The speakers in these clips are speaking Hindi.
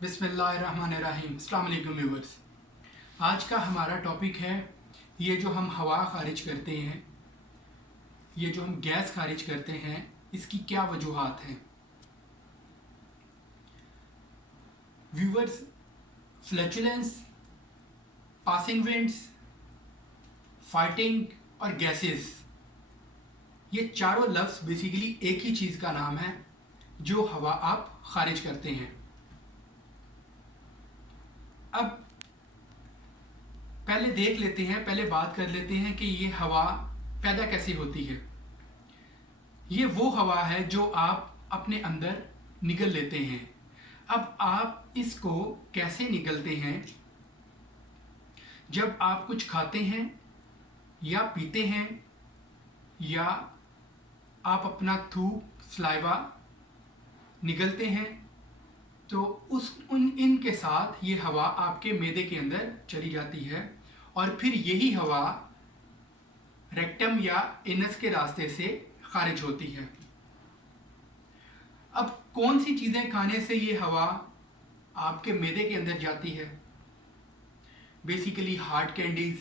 बिस्मिल्लाहिर्रहमानिर्रहीम। अस्सलाम वालेकुम व्यूअर्स। आज का हमारा टॉपिक है ये जो हम हवा खारिज करते हैं, ये जो हम गैस खारिज करते हैं, इसकी क्या वजूहात हैं। Viewers, flatulence, passing winds, fighting और गैसेस, ये चारों लफ्ज़ बेसिकली एक ही चीज़ का नाम है, जो हवा आप खारिज करते हैं। अब पहले देख लेते हैं, पहले बात कर लेते हैं कि ये हवा पैदा कैसे होती है। ये वो हवा है जो आप अपने अंदर निगल लेते हैं। अब आप इसको कैसे निगलते हैं? जब आप कुछ खाते हैं या पीते हैं या आप अपना थूक सलाइवा निगलते हैं, तो इनके साथ ये हवा आपके मैदे के अंदर चली जाती है और फिर यही हवा रेक्टम या एनस के रास्ते से खारिज होती है। अब कौन सी चीज़ें खाने से ये हवा आपके मैदे के अंदर जाती है? बेसिकली हार्ड कैंडीज़,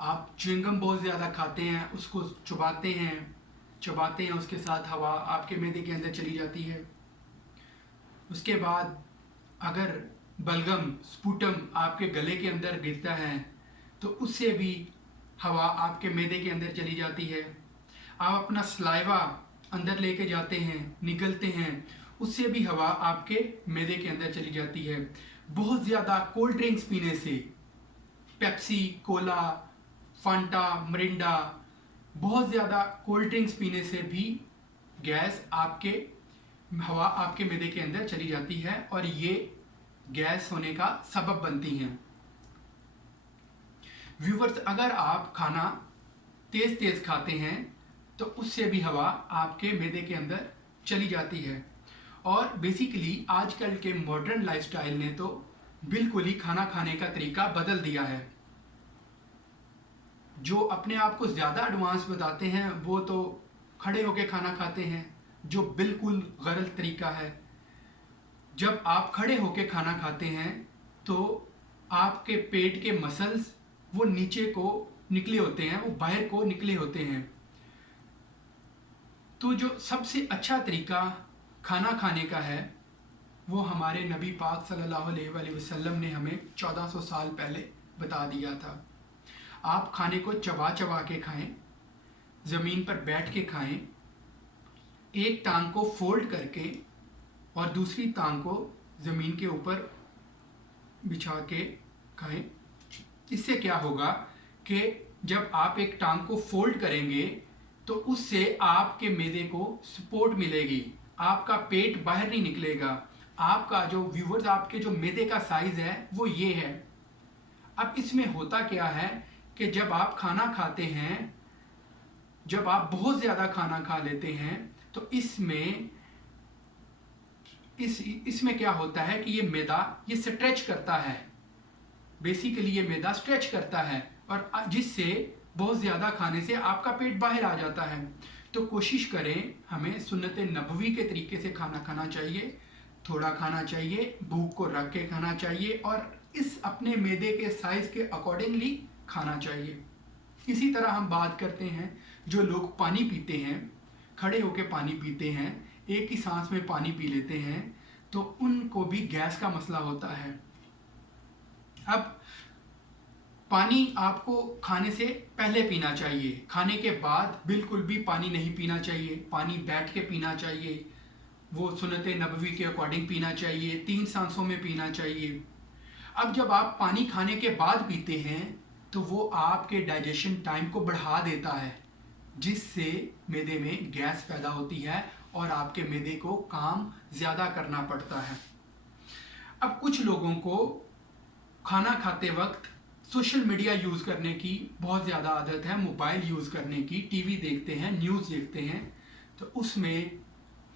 आप च्युइंगम बहुत ज़्यादा खाते हैं, उसको चबाते हैं, उसके साथ हवा आपके मैदे के अंदर चली जाती है। उसके बाद अगर बलगम, स्पूटम आपके गले के अंदर गिरता है तो उससे भी हवा आपके मैदे के अंदर चली जाती है। आप अपना सलाइवा अंदर लेके जाते हैं, निगलते हैं, उससे भी हवा आपके मैदे के अंदर चली जाती है। बहुत ज़्यादा कोल्ड ड्रिंक्स पीने से, पेप्सी, कोला, फांटा, मिरिंडा, बहुत ज़्यादा कोल्ड ड्रिंक्स पीने से भी गैस हवा आपके मैदे के अंदर चली जाती है और ये गैस होने का सबब बनती हैं। व्यूवर्स, अगर आप खाना तेज़ तेज़ खाते हैं तो उससे भी हवा आपके मैदे के अंदर चली जाती है। और बेसिकली आजकल के मॉडर्न लाइफस्टाइल ने तो बिल्कुल ही खाना खाने का तरीका बदल दिया है। जो अपने आप को ज़्यादा एडवांस बताते हैं वो तो खड़े होकर खाना खाते हैं, जो बिल्कुल गलत तरीका है। जब आप खड़े होकर खाना खाते हैं तो आपके पेट के मसल्स वो नीचे को निकले होते हैं, वो बाहर को निकले होते हैं। तो जो सबसे अच्छा तरीका खाना खाने का है वो हमारे नबी पाक सल्लल्लाहु अलैहि वसल्लम ने हमें 1400 साल पहले बता दिया था। आप खाने को चबा चबा के खाएं, ज़मीन पर बैठ के खाएं, एक टांग को फोल्ड करके और दूसरी टांग को ज़मीन के ऊपर बिछा के खाएं। इससे क्या होगा कि जब आप एक टांग को फोल्ड करेंगे तो उससे आपके मैदे को सपोर्ट मिलेगी, आपका पेट बाहर नहीं निकलेगा। आपका जो व्यूवर्स, आपके जो मैदे का साइज़ है वो ये है। अब इसमें होता क्या है कि जब आप खाना खाते हैं, जब आप बहुत ज़्यादा खाना खा लेते हैं तो इसमें क्या होता है कि ये मैदा ये स्ट्रेच करता है। बेसिकली ये मैदा स्ट्रेच करता है और जिससे बहुत ज़्यादा खाने से आपका पेट बाहर आ जाता है। तो कोशिश करें, हमें सुन्नत नबवी के तरीके से खाना खाना चाहिए। थोड़ा खाना चाहिए, भूख को रख के खाना चाहिए और इस अपने मैदे के साइज़ के अकॉर्डिंगली खाना चाहिए। इसी तरह हम बात करते हैं, जो लोग पानी पीते हैं, खड़े होकर पानी पीते हैं, एक ही सांस में पानी पी लेते हैं, तो उनको भी गैस का मसला होता है। अब पानी आपको खाने से पहले पीना चाहिए, खाने के बाद बिल्कुल भी पानी नहीं पीना चाहिए। पानी बैठ के पीना चाहिए, वो सुन्नत नबवी के अकॉर्डिंग पीना चाहिए, 3 सांसों में पीना चाहिए। अब जब आप पानी खाने के बाद पीते हैं तो वो आपके डाइजेशन टाइम को बढ़ा देता है, जिससे मैदे में गैस पैदा होती है और आपके मैदे को काम ज़्यादा करना पड़ता है। अब कुछ लोगों को खाना खाते वक्त सोशल मीडिया यूज़ करने की बहुत ज़्यादा आदत है, मोबाइल यूज़ करने की, टीवी देखते हैं, न्यूज़ देखते हैं, तो उसमें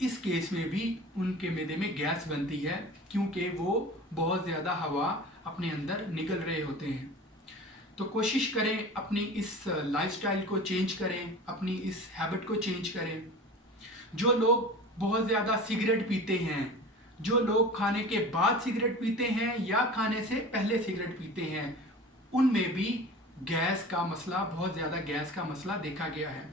इस केस में भी उनके मैदे में गैस बनती है, क्योंकि वो बहुत ज़्यादा हवा अपने अंदर निकल रहे होते हैं। तो कोशिश करें अपनी इस लाइफस्टाइल को चेंज करें, अपनी इस हैबिट को चेंज करें। जो लोग बहुत ज़्यादा सिगरेट पीते हैं, जो लोग खाने के बाद सिगरेट पीते हैं या खाने से पहले सिगरेट पीते हैं, उनमें भी गैस का मसला, बहुत ज़्यादा गैस का मसला देखा गया है।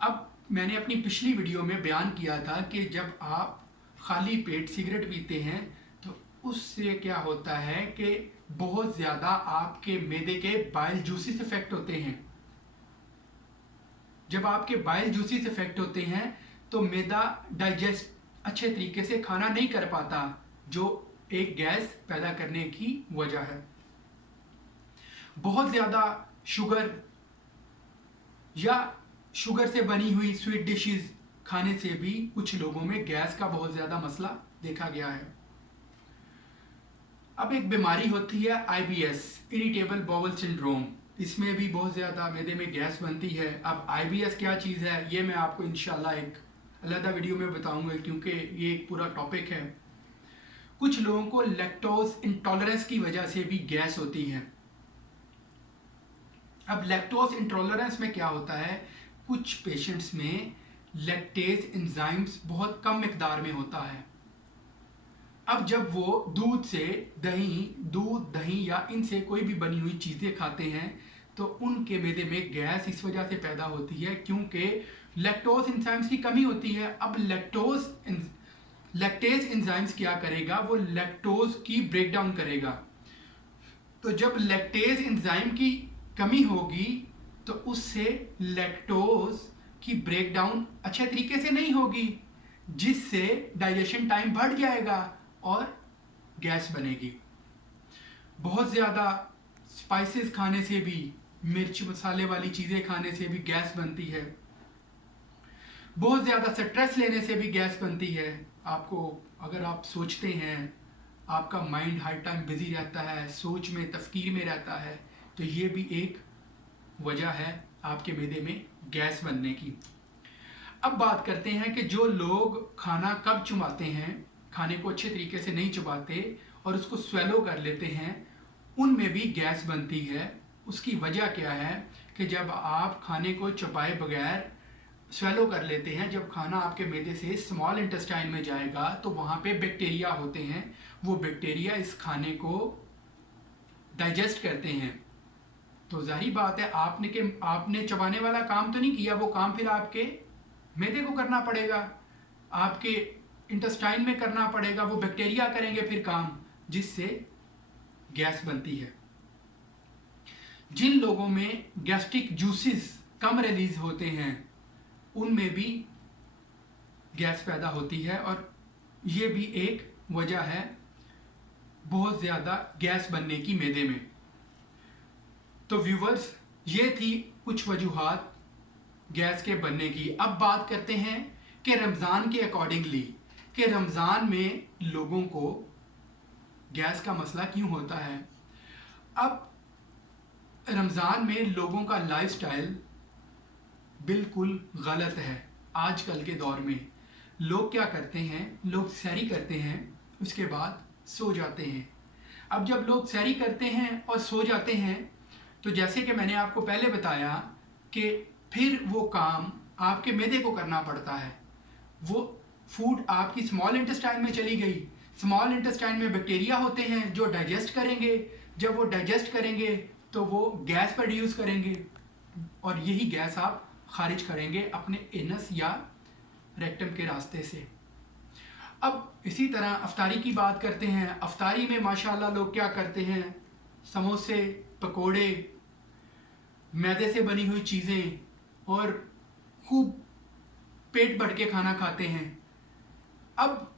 अब मैंने अपनी पिछली वीडियो में बयान किया था कि जब आप खाली पेट सिगरेट पीते हैं तो उससे क्या होता है कि बहुत ज़्यादा आपके मैदे के बाइल जूसिस इफेक्ट होते हैं। जब आपके बाइल जूसिस इफेक्ट होते हैं तो मैदा डाइजेस्ट अच्छे तरीके से खाना नहीं कर पाता, जो एक गैस पैदा करने की वजह है। बहुत ज़्यादा शुगर या शुगर से बनी हुई स्वीट डिशेस खाने से भी कुछ लोगों में गैस का बहुत ज़्यादा मसला देखा गया है। अब एक बीमारी होती है IBS, इरिटेबल बाउल सिंड्रोम। इसमें भी बहुत ज़्यादा मैदे में गैस बनती है। अब IBS क्या चीज़ है ये मैं आपको इंशाल्लाह एक अलग वीडियो में बताऊंगा, क्योंकि ये एक पूरा टॉपिक है। कुछ लोगों को लैक्टोज इंटॉलरेंस की वजह से भी गैस होती है। अब लैक्टोज इंटॉलरेंस में क्या होता है, कुछ पेशेंट्स में लैक्टेज एंजाइम्स बहुत कम मिकदार में होता है। अब जब वो दूध, दही या इनसे कोई भी बनी हुई चीज़ें खाते हैं तो उनके मैदे में गैस इस वजह से पैदा होती है क्योंकि लैक्टोज एंजाइम्स की कमी होती है। अब लैक्टेज एंजाइम्स क्या करेगा, वो लैक्टोज की ब्रेक डाउन करेगा। तो जब लैक्टेज एंजाइम की कमी होगी तो उससे लैक्टोज की ब्रेक डाउन अच्छे तरीके से नहीं होगी, जिससे डाइजेशन टाइम बढ़ जाएगा और गैस बनेगी। बहुत ज़्यादा स्पाइसेस खाने से भी, मिर्च मसाले वाली चीज़ें खाने से भी गैस बनती है। बहुत ज़्यादा स्ट्रेस लेने से भी गैस बनती है। आपको, अगर आप सोचते हैं, आपका माइंड हर टाइम बिजी रहता है, सोच में, तफकीर में रहता है, तो ये भी एक वजह है आपके मैदे में गैस बनने की। अब बात करते हैं कि जो लोग खाना कब चबाते हैं, खाने को अच्छे तरीके से नहीं चबाते और उसको स्वेलो कर लेते हैं, उनमें भी गैस बनती है। उसकी वजह क्या है कि जब आप खाने को चबाए बगैर स्वेलो कर लेते हैं, जब खाना आपके मैदे से स्मॉल इंटेस्टाइन में जाएगा तो वहाँ पे बैक्टीरिया होते हैं। वो बैक्टीरिया इस खाने को डाइजेस्ट करते हैं। तो जाहिर बात है आपने चबाने वाला काम तो नहीं किया, वो काम फिर आपके मैदे को करना पड़ेगा, आपके इंटेस्टाइन में करना पड़ेगा। वो बैक्टीरिया करेंगे फिर काम, जिससे गैस बनती है। जिन लोगों में गैस्ट्रिक जूसेस कम रिलीज होते हैं उनमें भी गैस पैदा होती है और ये भी एक वजह है बहुत ज़्यादा गैस बनने की मैदे में। तो व्यूवर्स, ये थी कुछ वजूहात गैस के बनने की। अब बात करते हैं कि रमज़ान के अकॉर्डिंगली कि रमज़ान में लोगों को गैस का मसला क्यों होता है। अब रमज़ान में लोगों का लाइफस्टाइल बिल्कुल गलत है। आजकल के दौर में लोग क्या करते हैं, लोग सहरी करते हैं, उसके बाद सो जाते हैं। अब जब लोग सहरी करते हैं और सो जाते हैं तो जैसे कि मैंने आपको पहले बताया कि फिर वो काम आपके मैदे को करना पड़ता है। वो फूड आपकी स्मॉल इंटेस्टाइन में चली गई। स्मॉल इंटेस्टाइन में बैक्टीरिया होते हैं जो डाइजेस्ट करेंगे। जब वो डाइजेस्ट करेंगे तो वो गैस प्रोड्यूस करेंगे और यही गैस आप खारिज करेंगे अपने एनस या रेक्टम के रास्ते से। अब इसी तरह अफ्तारी की बात करते हैं। अफ्तारी में माशाल्लाह लोग क्या करते हैं, समोसे, पकोड़े, मैदे से बनी हुई चीज़ें और खूब पेट भर के खाना खाते हैं। अब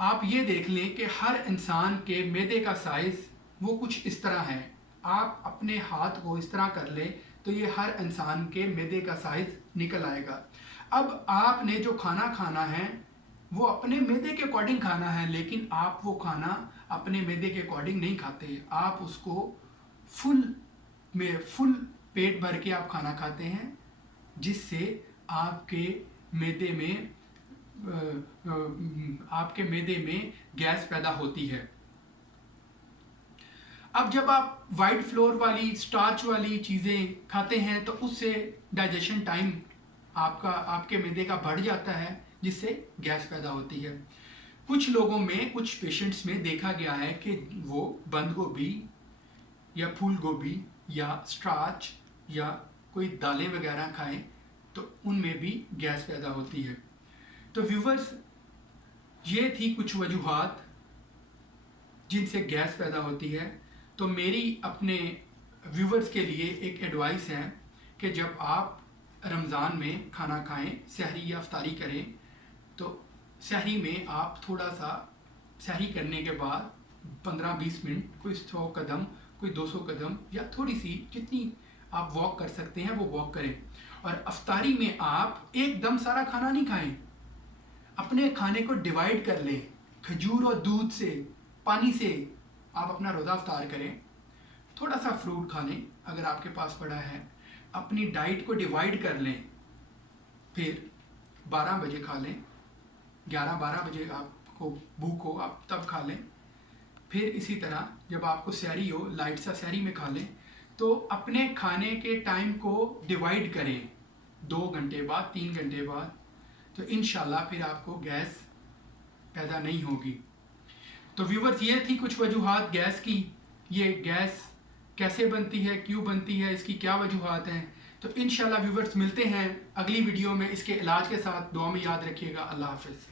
आप ये देख लें कि हर इंसान के मैदे का साइज़ वो कुछ इस तरह है। आप अपने हाथ को इस तरह कर लें तो ये हर इंसान के मैदे का साइज़ निकल आएगा। अब आपने जो खाना खाना है वो अपने मैदे के अकॉर्डिंग खाना है, लेकिन आप वो खाना अपने मैदे के अकॉर्डिंग नहीं खाते। आप उसको फुल पेट भर के आप खाना खाते हैं, जिससे आपके मैदे में गैस पैदा होती है। अब जब आप वाइट फ्लोर वाली, स्टार्च वाली चीज़ें खाते हैं तो उससे डाइजेशन टाइम आपके मैदे का बढ़ जाता है, जिससे गैस पैदा होती है। कुछ लोगों में, कुछ पेशेंट्स में देखा गया है कि वो बंद गोभी या फूल गोभी या स्टार्च या कोई दालें वगैरह खाएं तो उनमें भी गैस पैदा होती है। तो व्यूवर्स, ये थी कुछ वजूहात जिनसे गैस पैदा होती है। तो मेरी अपने व्यूवर्स के लिए एक एडवाइस है कि जब आप रमज़ान में खाना खाएं, सहरी या अफ्तारी करें, तो सहरी में आप थोड़ा सा सहरी करने के बाद 15-20 मिनट कोई 100 कदम, कोई 200 कदम या थोड़ी सी जितनी आप वॉक कर सकते हैं वो वॉक करें। और अफ्तारी में आप एकदम सारा खाना नहीं खाएं, अपने खाने को डिवाइड कर लें। खजूर और दूध से, पानी से आप अपना रोज़ा अफ्तार करें। थोड़ा सा फ्रूट खा लें अगर आपके पास पड़ा है, अपनी डाइट को डिवाइड कर लें। फिर 12 बजे खा लें, 11-12 बजे आपको भूख हो आप तब खा लें। फिर इसी तरह जब आपको सहरी हो, लाइट सा सहरी में खा लें। तो अपने खाने के टाइम को डिवाइड करें, 2 घंटे बाद, 3 घंटे बाद, तो इंशाल्लाह फिर आपको गैस पैदा नहीं होगी। तो व्यूवर्स, ये थी कुछ वजूहात गैस की। ये गैस कैसे बनती है, क्यों बनती है, इसकी क्या वजूहात हैं। तो इंशाल्लाह व्यूवर्स, मिलते हैं अगली वीडियो में इसके इलाज के साथ। दुआ में याद रखिएगा। अल्लाह हाफ़िज़।